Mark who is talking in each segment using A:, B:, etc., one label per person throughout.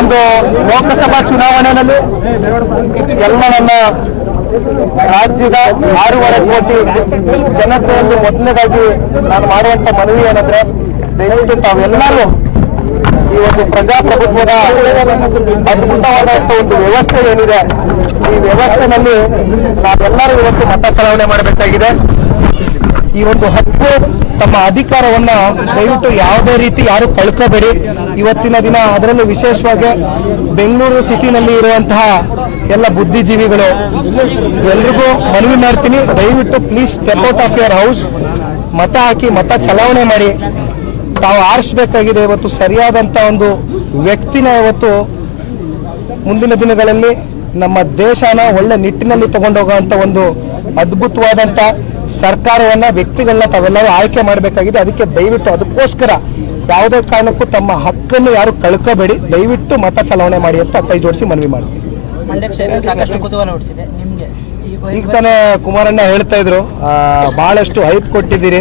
A: ಒಂದು ಲೋಕಸಭಾ ಚುನಾವಣೆಯಲ್ಲಿ ಎಲ್ಲ ನಮ್ಮ ರಾಜ್ಯದ ಆರೂವರೆ ಕೋಟಿ ಜನತೆಯಲ್ಲಿ ಮೊದಲನೇದಾಗಿ ನಾನು ಮಾಡುವಂತ ಮನವಿ ಏನಂದ್ರೆ, ದಯವಿಟ್ಟು ತಾವೆಲ್ಲರೂ ಈ ಒಂದು ಪ್ರಜಾಪ್ರಭುತ್ವದ ಅದ್ಭುತವಾದಂತ ಒಂದು ವ್ಯವಸ್ಥೆ ಏನಿದೆ, ಈ ವ್ಯವಸ್ಥೆನಲ್ಲಿ ನಾವೆಲ್ಲರೂ ಇವತ್ತು ಮತ ಚಲಾವಣೆ ಮಾಡಬೇಕಾಗಿದೆ. ಈ ಒಂದು ಹಕ್ಕು ತಮ್ಮ ಅಧಿಕಾರವನ್ನ ದಯವಿಟ್ಟು ಯಾವುದೇ ರೀತಿ ಯಾರು ಕಳ್ಕೋಬೇಡಿ. ಇವತ್ತಿನ ದಿನ ಅದರಲ್ಲೂ ವಿಶೇಷವಾಗಿ ಬೆಂಗಳೂರು ಸಿಟಿನಲ್ಲಿ ಇರುವಂತಹ ಎಲ್ಲ ಬುದ್ಧಿಜೀವಿಗಳು, ಎಲ್ರಿಗೂ ಮನವಿ ಮಾಡ್ತೀನಿ. ದಯವಿಟ್ಟು please step out of your house ಮತ ಹಾಕಿ, ಮತ ಚಲಾವಣೆ ಮಾಡಿ. ತಾವು ಆರಿಸಬೇಕಾಗಿದೆ ಇವತ್ತು ಸರಿಯಾದಂತ ಒಂದು ವ್ಯಕ್ತಿನ ಇವತ್ತು ಮುಂದಿನ ದಿನಗಳಲ್ಲಿ ನಮ್ಮ ದೇಶನ ಒಳ್ಳೆ ನಿಟ್ಟಿನಲ್ಲಿ ತಗೊಂಡೋಗುವಂತ ಒಂದು ಅದ್ಭುತವಾದಂತ ಸರ್ಕಾರವನ್ನ ವ್ಯಕ್ತಿಗಳನ್ನ ತಾವೆಲ್ಲರೂ ಆಯ್ಕೆ ಮಾಡಬೇಕಾಗಿದೆ. ಅದಕ್ಕೆ ದಯವಿಟ್ಟು ಅದಕ್ಕೋಸ್ಕರ ಯಾವುದೇ ಕಾರಣಕ್ಕೂ ತಮ್ಮ ಹಕ್ಕನ್ನು ಯಾರು ಕಳ್ಕೋಬೇಡಿ. ದಯವಿಟ್ಟು ಮತ ಚಲಾವಣೆ ಮಾಡಿ ಅಂತ ಕೈ ಜೋಡಿಸಿ ಮನವಿ ಮಾಡ್ತೀನಿ.
B: ನಿಮ್ಗೆ?
A: ಈಗ ತಾನೇ ಕುಮಾರಣ್ಣ ಹೇಳ್ತಾ ಇದ್ರು ಬಹಳಷ್ಟು ಹೈಪ್ ಕೊಟ್ಟಿದ್ದೀರಿ.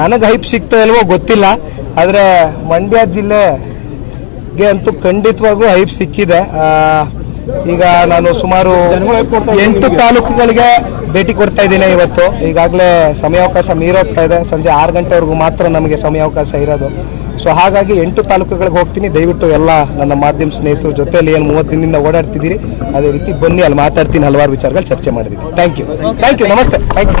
A: ನನಗೆ ಹೈಪ್ ಸಿಗ್ತಾ ಇಲ್ವೋ ಗೊತ್ತಿಲ್ಲ. ಆದರೆ ಮಂಡ್ಯ ಜಿಲ್ಲೆಗೆ ಅಂತೂ ಖಂಡಿತವಾಗೂ ಹೈಪ್ ಸಿಕ್ಕಿದೆ. ಈಗ ನಾನು ಸುಮಾರು ಎಂಟು ತಾಲೂಕುಗಳಿಗೆ ಭೇಟಿ ಕೊಡ್ತಾ ಇದ್ದೀನಿ ಇವತ್ತು. ಈಗಾಗಲೇ ಸಮಯಾವಕಾಶ ಮೀರೋಗ್ತಾ ಇದೆ. ಸಂಜೆ ಆರು ಗಂಟೆವರೆಗೂ ಮಾತ್ರ ನಮಗೆ ಸಮಯಾವಕಾಶ ಇರೋದು. ಸೊ ಹಾಗಾಗಿ ಎಂಟು ತಾಲೂಕುಗಳಿಗೆ ಹೋಗ್ತೀನಿ. ದಯವಿಟ್ಟು ಎಲ್ಲ ನನ್ನ ಮಾಧ್ಯಮ ಸ್ನೇಹಿತರ ಜೊತೆಯಲ್ಲಿ ಏನು ಮೂವತ್ತು ದಿನದಿಂದ ಓಡಾಡ್ತಿದ್ದೀರಿ, ಅದೇ ರೀತಿ ಬನ್ನಿ, ಅಲ್ಲಿ ಮಾತಾಡ್ತೀನಿ, ಹಲವಾರು ವಿಚಾರಗಳು ಚರ್ಚೆ ಮಾಡಿದ್ದೀನಿ. ಥ್ಯಾಂಕ್ ಯು ಥ್ಯಾಂಕ್ ಯು ನಮಸ್ತೆ. Thank you